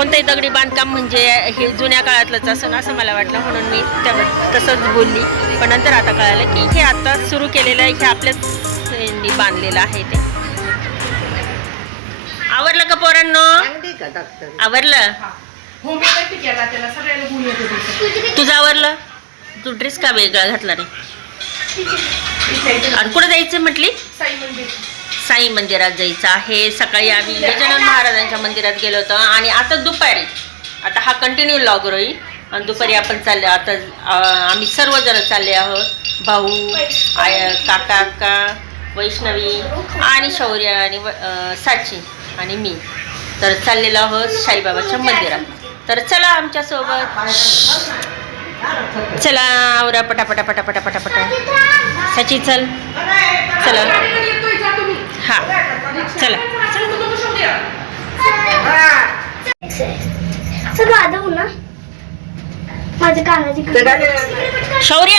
कोणतंही दगडी बांधकाम म्हणजे हे जुन्या काळातलंच असं असं मला वाटलं, म्हणून मी तसंच बोलली. पण नंतर आता कळालं की हे आता सुरू केलेलं आहे, हे आपल्याच यांनी बांधलेलं आहे. ते आवरलं का पोरांनो? आवरलं? तुझं आवरलं? तू ड्रेस का वेगळा घातला रे? आणि कुठं जायचं म्हटली? साई मंदिरात जायचं आहे. सकाळी आम्ही गजानन महाराजांच्या मंदिरात गेलो होतो आणि आता दुपारी, आता हा कंटिन्यू लॉग राहील आणि दुपारी आपण चाललो. आता आम्ही सर्वजण चालले आहोत, भाऊ, काका, वैष्णवी आणि शौर्य आणि साची आणि मी. तर चाललेलो आहोत साईबाबाच्या मंदिरात. तर चला आमच्यासोबत, चला आवरा पटापटा पटापटा पटापटा. साची चल, चला. हा चला. शौर्य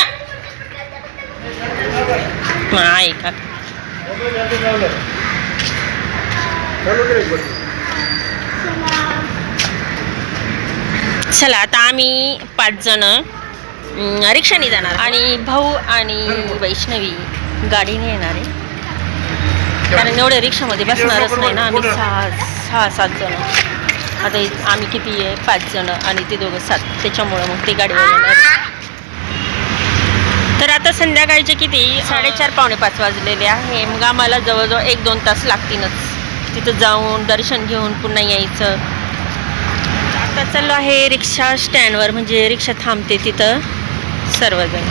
ऐका, चला आता आम्ही 5 जण रिक्षाने जाणार आणि भाऊ आणि वैष्णवी गाडीने येणार आहे. कारण एवढ्या रिक्षामध्ये बसणारच नाही ना आम्ही. 6-7 जण. आता आम्ही किती आहे? 5 जण आणि ते दोघं 7, त्याच्यामुळं मग ते गाडीवर येणार. तर आता संध्याकाळचे किती 4:30-5 वाजलेले आहे. मग आम्हाला जवळजवळ 1-2 तास लागतीलच तिथं जाऊन दर्शन घेऊन पुन्हा यायचं. आता चाललो आहे रिक्षा स्टँडवर, म्हणजे रिक्षा थांबते तिथं सर्वजण.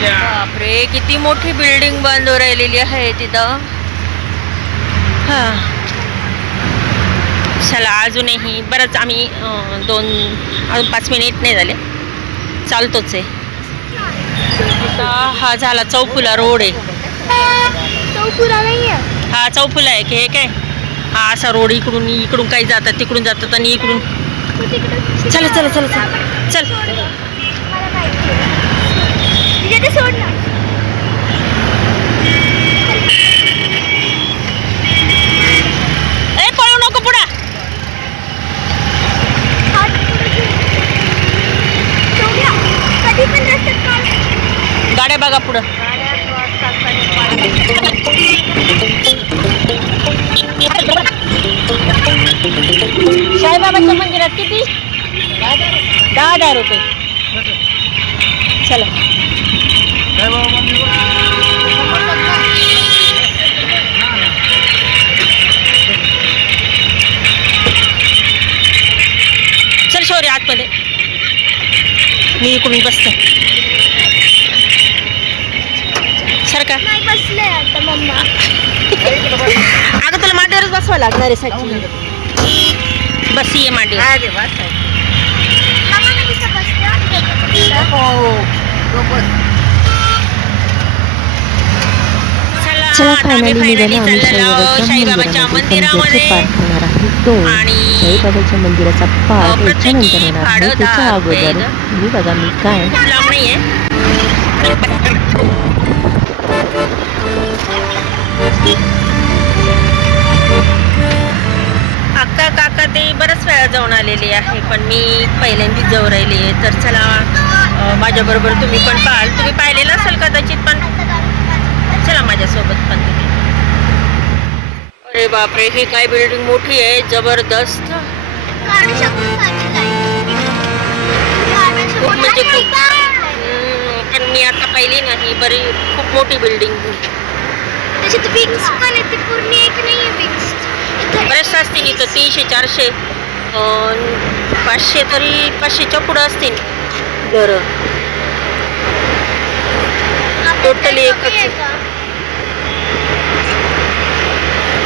बापरे, किती मोठी बिल्डिंग बांधून राहिलेली आहे तिथं. हां चला, अजूनही बरंच आम्ही 5 मिनिट नाही झाले, चालतोच आहे. हा झाला चौफुला रोड आहे. चौफुला नाही आहे हा, चौफुला आहे की हे काय? हा असा रोड, इकडून काही जातात, तिकडून जातात आणि इकडून. चला चला चला चल चल. सोड ना. ए पळू नको पुढं. गाड्या बघा पुढं. साईबाबाच्या मंदिरात किती? 10,000 रुपये. चला. चल शौर्य आतमध्ये, मी इकडून बसते. सारखा बसले आता मम्मा. अगं तुला मांडीवरच बसवा लागणार आहे साची. बस ये मांडीवर. चला फायनली निघालो आम्ही साईबाबाच्या मंदिरामध्ये आणि साईबाबाच्या मंदिराचा पाठ याच्यानंतर येणार आहे. त्याच्या अगोदर मी बघा मी काय लांब नाही आहे. अक्का काका ते बऱ्याच वेळा जाऊन आलेले आहे, पण मी पहिल्यांदाच जाऊ राहिली आहे. तर चला माझ्याबरोबर तुम्ही पण पाहाल. तुम्ही पाहिलेलं असेल कदाचित, पण चला माझ्यासोबत पण तुम्ही. अरे बापरे, ही काय बिल्डिंग मोठी आहे, जबरदस्त. खूप म्हणजे खूप. पण मी आता पाहिली नाही, बरी खूप मोठी बिल्डिंग. बरेच असतील इथं, 300-400 500 तरी 500च्या पुढं असतील घरं. टोटली एकच.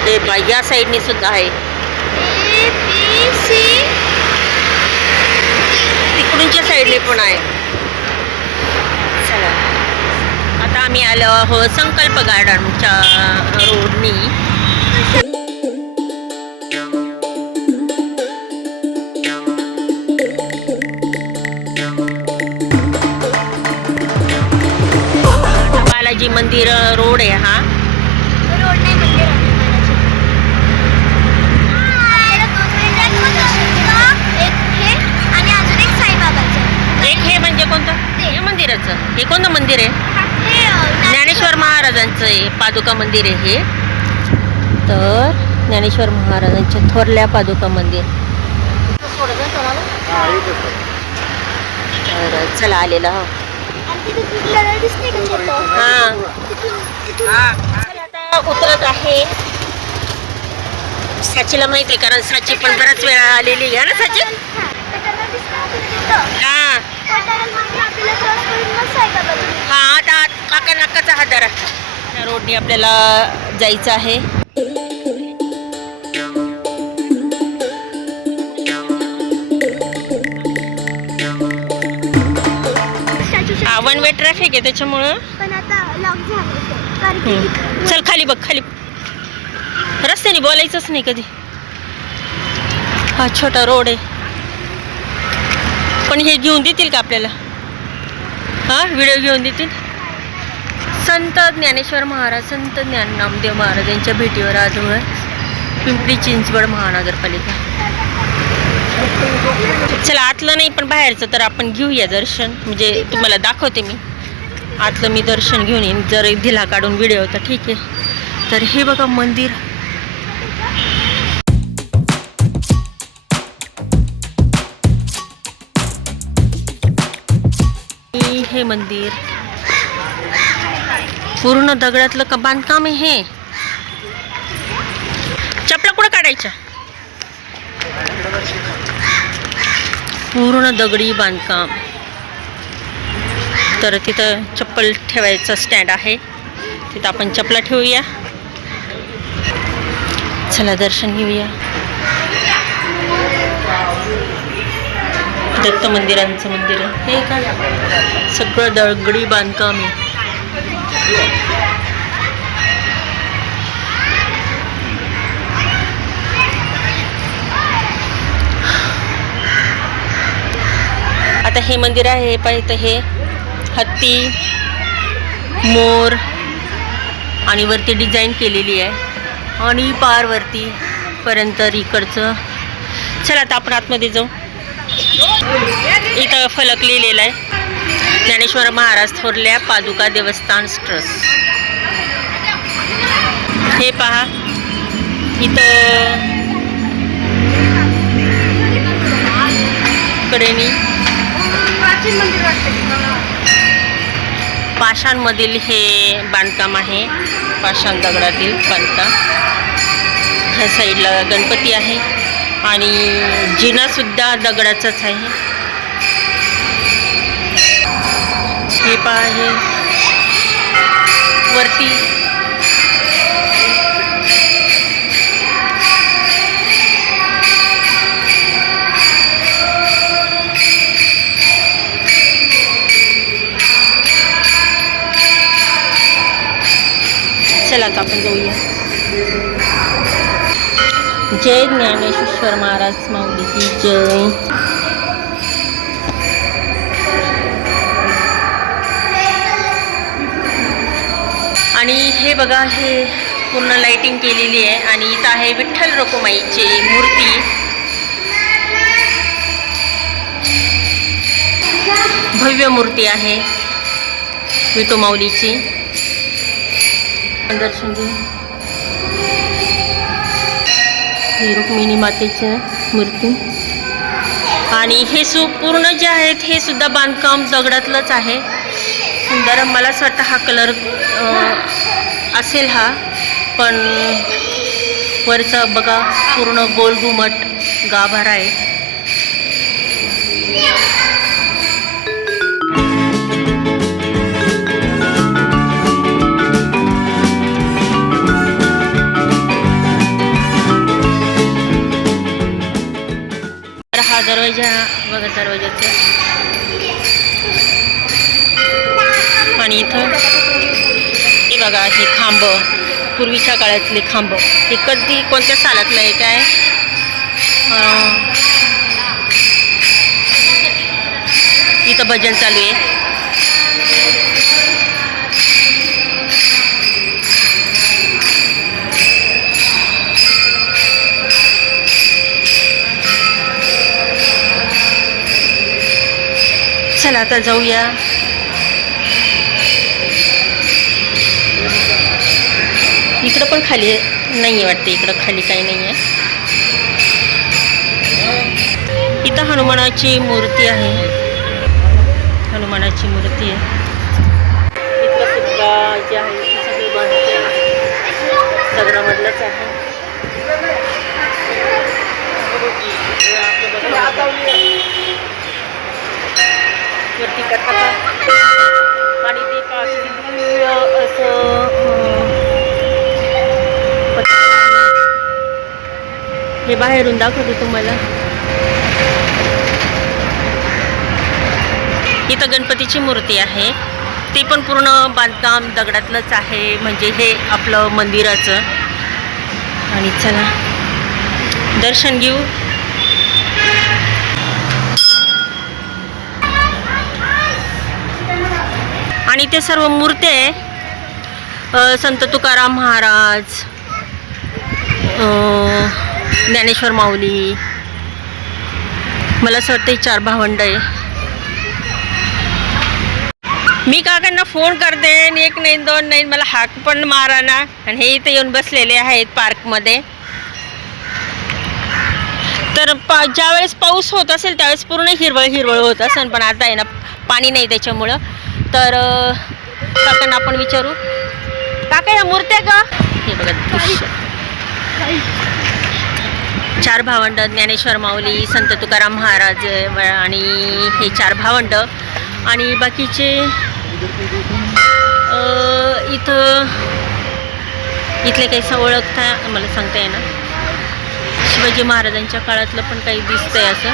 ते या साईडने सुद्धा आहे, तिकडूनच्या साईडने पण आहे. चला आता आम्ही आलो आहोत संकल्प गार्डनच्या रोडनी. बालाजी मंदिर रोड आहे हा. रोड नाही, मंदिर आहे. हे कोणतं मंदिर आहे? ज्ञानेश्वर महाराजांचं आहे, पादुका मंदिर आहे हे. तर ज्ञानेश्वर महाराजांच्या थोरल्या पादुका मंदिर. तर चला आलेला हा. आता उतरत आहे. साचीला माहिती आहे कारण साची पण बऱ्याच वेळा आलेली आहे ना साची. हा हा आता काका नाकाचा हात धरा. त्या रोडनी आपल्याला जायचं आहे. हा वन वे ट्रॅफिक आहे त्याच्यामुळं. पण आता लॉक झालं. चल खाली बघ खाली. रस्त्याने बोलायचंच नाही कधी. हा छोटा रोड आहे पण हे घेऊन देतील का आपल्याला? हा व्हिडिओ घेऊन देतील. संत ज्ञानेश्वर महाराज संत ज्ञान नामदेव महाराज यांच्या भेटीवर आजवर पिंपरी चिंचवड महानगरपालिका. चला आतलं नाही पण बाहेरचं तर आपण घेऊया दर्शन. म्हणजे तुम्हाला दाखवते मी आतलं. मी दर्शन घेऊन येईन जर दिला काढून व्हिडिओ तर ठीक आहे. तर हे बघा मंदिर. हे मंदिर पूर्ण दगडातलं बांधकाम आहे हे. चपला कुठं काढायच्या? पूर्ण दगडी बांधकाम. तर तिथं चप्पल ठेवायचं स्टँड आहे, तिथं आपण चपला ठेवूया. चला दर्शन घेऊया. दत्त मंदिरांचं मंदिर आहे हे. काय सगळं दगडी बांधकाम आहे. आता हे मंदिर आहे हे पाहिजे. हे हत्ती मोर आणि वरती डिझाईन केलेली आहे आणि पारवरती पर्यंत इकडचं. चला आता आपण आतमध्ये जाऊ. इथं फलक लिहिलेला आहे ज्ञानेश्वर महाराज थोरल्या पादुका देवस्थान ट्रस्ट. हे पहा इथं कडेनी पाषाणमधील हे बांधकाम आहे. पाषाण दगडातील बांधकाम. ह्या साईडला गणपती आहे आणि जिना सुद्धा दगडाचाच आहे. हे पहा हे वरती चला आता आपण जाऊया. जय ज्ञानेश्वर महाराज माऊली की जय. आणि हे बघा हे पूर्ण लाइटिंग केलेली आहे आणि इथं आहे विठ्ठल रखुमाईची मूर्ती. भव्य मूर्ती आहे विठू माऊलीची. दर्शन घेऊ. ही रुक्मिणी मातेची मूर्ती. आणि हे पूर्ण जे आहेत हे सुद्धा बांधकाम दगडातलंच आहे. सुंदर. मला असं वाटतं हा कलर असेल हा. पण वरचं बघा पूर्ण गोल घुमट गाभारा आहे. हा दरवाजा बघा दरवाजाचं. आणि इथं हे बघा हे खांब पूर्वीच्या काळातले खांब. हे कधी कोणत्या सालातलं आहे काय? इथं भजन चालू आहे. चला आता जाऊया. इकडं पण खाली नाही आहे वाटते, इकडं खाली काही नाही आहे. इथं हनुमानाची मूर्ती आहे, हनुमानाची मूर्ती आहे. इथलं सुद्धा जे आहे ते सगळे बांधते दगडामधलंच आहे. वरती कथा आणि ते दिव्य असं हे बाहेरून दाखवते तुम्हाला. इथं गणपतीची मूर्ती आहे, ते पण पूर्ण बांधकाम दगडातलंच आहे, म्हणजे हे आपलं मंदिराचं. आणि चला दर्शन घेऊ. आणि ते सर्व मूर्ती आहे संत तुकाराम महाराज, ज्ञानेश्वर माऊली, मला असं वाटतं 4 भावंड आहे. मी काकांना फोन करते आणि 1 नाही 2 नाही, मला हाक पण मारा ना. आणि हे इथे येऊन बसलेले आहेत पार्कमध्ये. तर ज्यावेळेस पाऊस होत असेल त्यावेळेस पूर्ण हिरवळ हिरवळ होत असेल, पण आता आहे ना पाणी नाही त्याच्यामुळं. तर काकांना आपण विचारू, काका या मूर्त्या का? हे बघा दृश्य, 4 भावंड, ज्ञानेश्वर माऊली, संत तुकाराम महाराज आणि हे 4 भावंड. आणि बाकीचे इथले काही ओळखता मला सांगता येणार. शिवाजी महाराजांच्या काळातलं पण काही दिसतंय असं.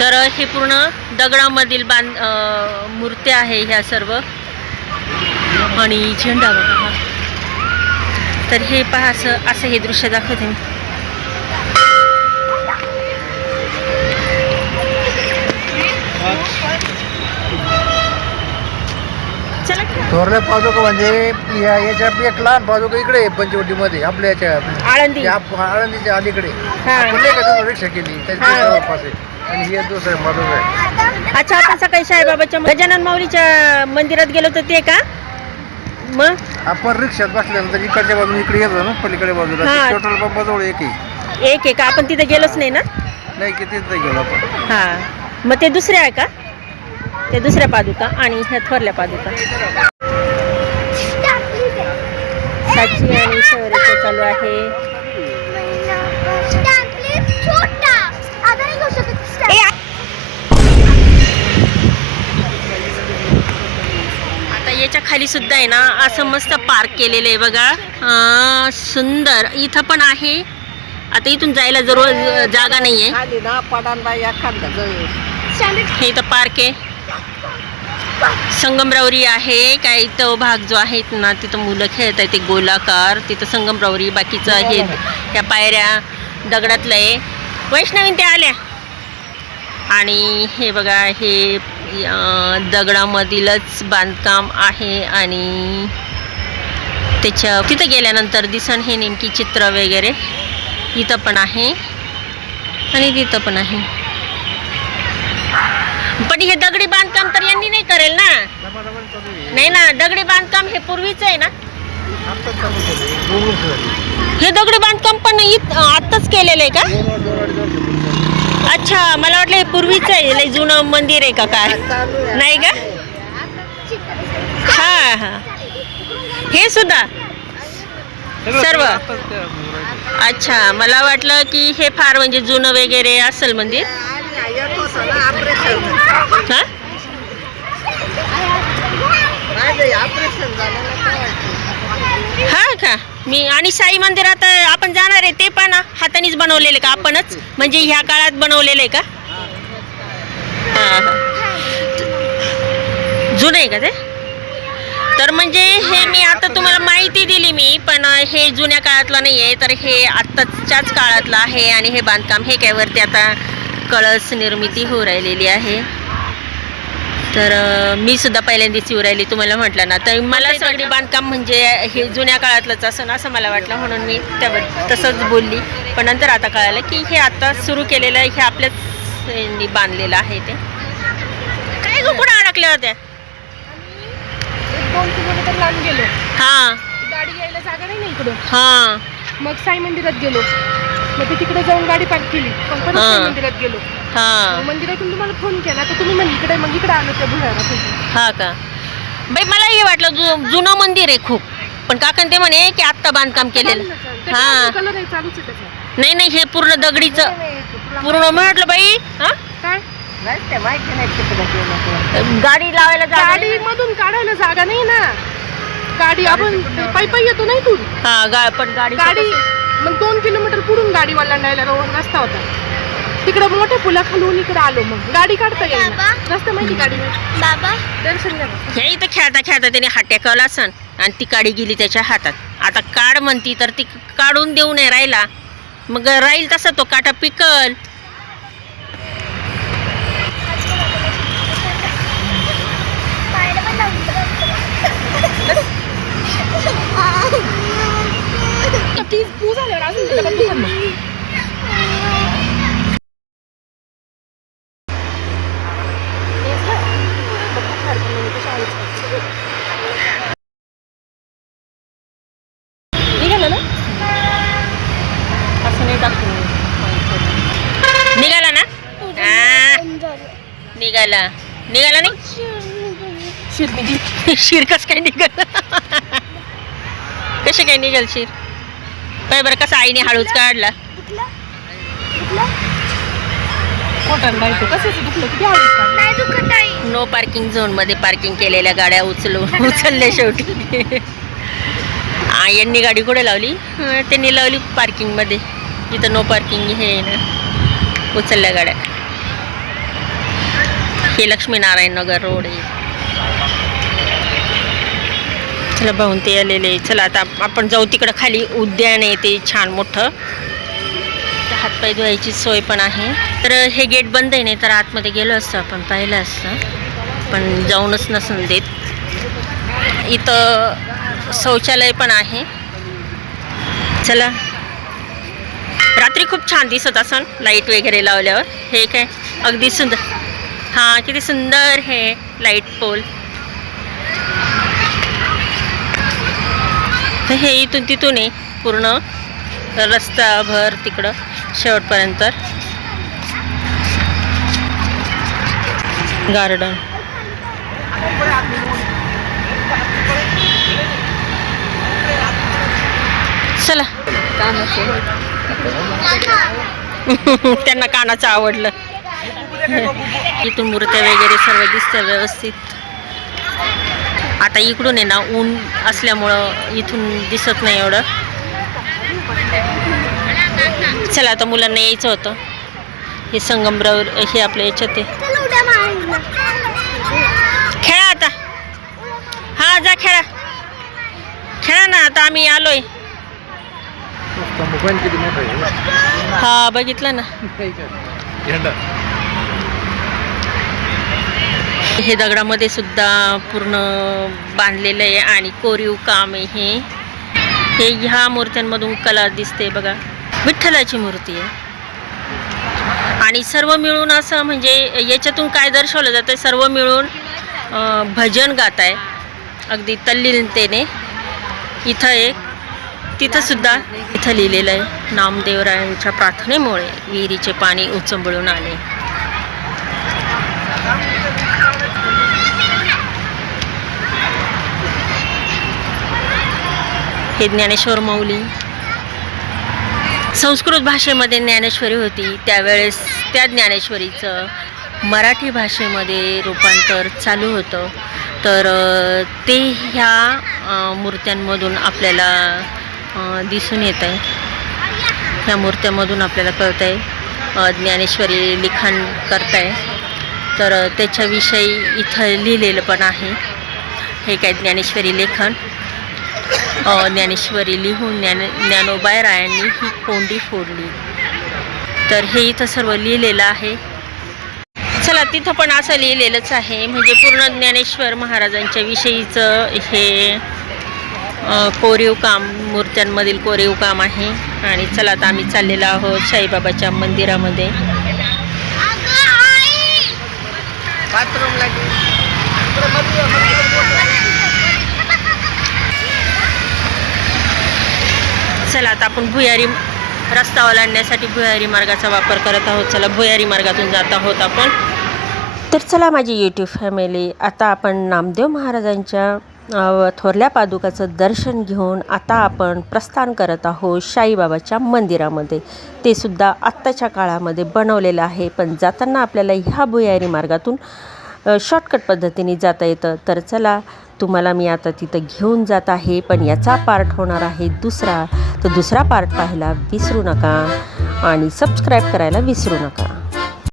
तर हे पूर्ण दगडामधील मूर्त्या आहे ह्या सर्व. आणि झेंडा बघा हा. तर हे पहा, असं हे दृश्य दाखवते मी. थोरल्या पादुका म्हणजे याच्या एक लहान पादुका इकडे आहे पंचवटीमध्ये, आपल्या याच्या आळंदीच्या अलीकडे. आपण नाही का तुम्ही रिक्षा केली त्याच्या जवळपास आहे. आणि हे दुसरं पादुका आहे. अच्छा, आपण सकाळी साईबाबाच्या गजानन माऊलीच्या मंदिरात गेलो तर ते का? मग आपण रिक्षात बसल्यानंतर इकडच्या बाजूला इकडे येतो ना, पलीकडे बाजूला पेट्रोल पंपाजवळ एक आहे का? आपण तिथे गेलोच नाही ना. नाही की तिथे गेलो आपण. हा, मग ते दुसरे आहे का? ते दुसऱ्या पादुका आणि ह्या थोरल्या पादुका. साची आणि शौर्याचं चालू आहे. आता याच्या खाली सुद्धा आहे ना असं मस्त पार्क केलेलं आहे बघा, सुंदर. इथं पण आहे. आता इथून जायला जरूर जागा नाहीये. हे इथं पार्क आहे. संगमरवरी आहे काय, इथं भाग जो आहे ना तिथं मुलं खेळत आहे ते गोलाकार, तिथं संगमरवरी. बाकीचं हे ह्या पायऱ्या दगडातलं आहे. वैष्णवीन ते आल्या. आणि हे बघा, हे दगडामधीलच बांधकाम आहे. आणि त्याच्या तिथं गेल्यानंतर दिसन हे नेमकी चित्र वगैरे इथं पण आहे आणि तिथं पण आहे. पण हे दगडी बांधकाम तर यांनी नाही करेल ना. नाही ना, दगडी बांधकाम हे पूर्वीचं आहे ना. हे दगडी बांधकाम पण आत्ताच केलेलं आहे का? अच्छा, मला वाटलं हे पूर्वीचं आहे, लय जुनं मंदिर आहे का काय? नाही का? हा हा, हे सुद्धा सर्व. अच्छा, मला वाटलं की हे फार म्हणजे जुनं वगैरे असेल मंदिर. हा का? मी आणि साई मंदिरात आपण जाणार आहे ते पण हातानेच बनवलेले का आपणच, म्हणजे ह्या काळात बनवलेलं आहे का? जुनं आहे का ते? तर म्हणजे हे मी आता तुम्हाला माहिती दिली मी, पण हे जुन्या काळातलं नाही आहे, तर हे आत्ताच्याच काळातलं आहे. आणि हे बांधकाम हे काय वरती आता कळस निर्मिती होऊ राहिलेली आहे. तर मी सुद्धा पहिल्यांदाच येऊ राहिली तुम्हाला म्हटलं ना. तर मला सगळी बांधकाम म्हणजे हे जुन्या काळातलंच असं असं मला वाटलं, म्हणून मी त्याबद्दल तसंच बोलली. पण नंतर आता कळालं की हे आता सुरू केलेलं आहे, हे आपल्याच बांधलेलं आहे. ते काय गो कुठं अडकल्या होत्या? किलोमीटर लांब गेलो. हां, गाडी जागा नाही ना इकडं. हा मग साई मंदिरात गेलो, मग ते तिकडे जाऊन गाडी पार्क केली, मग परत साई मंदिरात गेलो. हा मग मंदिरातून तुम्हाला फोन केला तर तुम्ही म्हणजे इकडे, मग इकडे आलो त्या भुयारातून. हा का बाई, मला हे वाटलं जुनं मंदिर आहे खूप, पण काकण ते म्हणे की आत्ता बांधकाम केलेलं. हा कलर आहे चालूच आहे त्याचा. नाही हे पूर्ण दगडीचं पूर्ण म्हटलं बाई. हा काय गाडी लावायला जागा नाही. गाडी मधून काढायला जागा नाही ना, गाडी आपण पायी पायी येतो नाही तू हा पण गाडी मग 2 किलोमीटर पुढून गाडी वळणायला रस्ता होता, तिकडे मोठ्या पुलाखालून इकडे आलो, मग गाडी काढता येईल रस्ता माहिती. गाडी बाबा दर्शन घ्या. हे इथं खेळता खेळता त्याने हात टेकवला असन आणि ती काडी गेली त्याच्या हातात. आता काढ म्हणती तर ती काढून देऊ नये राहिला, मग राहील तसा तो काटा पिकल. तू झाल्यावर अजून त्याला पण दुकान मग. निघालं ना असं नाही टाकून निघाला ना. निघाला नाही शिर कस काय निघाल. कसे काय निघाल शिर काय बरं. कसं आईने हळूच काढला. नाही दुखत आहे. नो पार्किंग झोन मध्ये पार्किंग केलेल्या गाड्या उचलल्या शेवटी. यांनी गाडी कुठे लावली. त्यांनी लावली पार्किंग मध्ये. इथं नो पार्किंग हे ना उचलल्या गाड्या. हे लक्ष्मीनारायण नगर रोड आहे. चला भाऊन ते आलेले. चला आता आपण जाऊ तिकडं खाली. उद्यान आहे ते छान मोठं. हातपाय धुवायची सोय पण आहे. तर हे गेट बंद आहे, नाही तर आतमध्ये गेलो असतं आपण पाहिलं असतं, पण जाऊनच नसून देत. इथं शौचालय पण आहे. चला रात्री खूप छान दिसत असन लाईट वगैरे लावल्यावर. हे काय अगदी सुंदर. हां किती सुंदर हे लाईट पोल. तर हे इथून तिथून आहे पूर्ण रस्ताभर तिकडं शेवटपर्यंत गार्डन. चला त्यांना कानाचं आवडलं. इथून मूर्त्या वगैरे सर्व दिसतं व्यवस्थित. आता इकडून आहे ना ऊन असल्यामुळं इथून दिसत नाही एवढं. चला आता मुलांना यायचं होतं. हे संगमरावर हे आपल्या याच्यात आहे. खेळा आता. हा जा खेळा खेळा ना. आता आम्ही आलोय. हा बघितलं ना. हे दगडामध्ये सुद्धा पूर्ण बांधलेलं आहे आणि कोरीव काम आहे हे. ह्या मूर्त्यांमधून कला दिसते बघा. विठ्ठलाची मूर्ती आहे आणि सर्व मिळून असं म्हणजे याच्यातून काय दर्शवलं जातं. सर्व मिळून भजन गात आहे अगदी तल्लीनतेने. इथं एक तिथं सुद्धा इथं लिहिलेलं आहे नामदेवरायांच्या प्रार्थनेमुळे विहिरीचे पाणी उचंबळून आले. हे ज्ञानेश्वर माऊली. संस्कृत भाषेमध्ये ज्ञानेश्वरी होती त्यावेळेस त्या ज्ञानेश्वरीचं मराठी भाषेमध्ये रूपांतर चालू होतं. तर ते ह्या मूर्त्यांमधून आपल्याला दिसून येत आहे. ह्या मूर्त्यांमधून आपल्याला कळत आहे ज्ञानेश्वरी लिखाण करताय. तर त्याच्याविषयी इथं लिहिलेलं पण आहे. हे काय ज्ञानेश्वरी लेखन. ज्ञानेश्वरी लिहून ज्ञानोबारायांनी ही कोंडी फोडली. तर हे इथं सर्व लिहिलेलं आहे. चला तिथं पण असं लिहिलेलंच आहे म्हणजे पूर्ण ज्ञानेश्वर महाराजांच्या विषयीचं हे कोरीव काम मूर्त्यांमधील कोरीव काम आहे. आणि चला आता आम्ही चाललेलो आहोत साईबाबाच्या मंदिरामध्ये. चला आता आपण भुयारी रस्ता ओलांडण्यासाठी भुयारी मार्गाचा वापर करत आहोत. चला भुयारी मार्गातून जात आहोत आपण. तर चला माझी यूट्यूब फॅमिली, आता आपण नामदेव महाराजांच्या थोरल्या पादुकाचं दर्शन घेऊन आता आपण प्रस्थान करत आहोत साईबाबाच्या मंदिरामध्ये. ते सुद्धा आत्ताच्या काळामध्ये बनवलेलं आहे, पण जाताना आपल्याला ह्या भुयारी मार्गातून शॉर्टकट पद्धतीने जाता येतं. तर चला तुम्हाला मी आता तिथं घेऊन जात आहे, पण याचा पार्ट होणार आहे दुसरा. तर दुसरा पार्ट पाहायला विसरू नका आणि सबस्क्राईब करायला विसरू नका.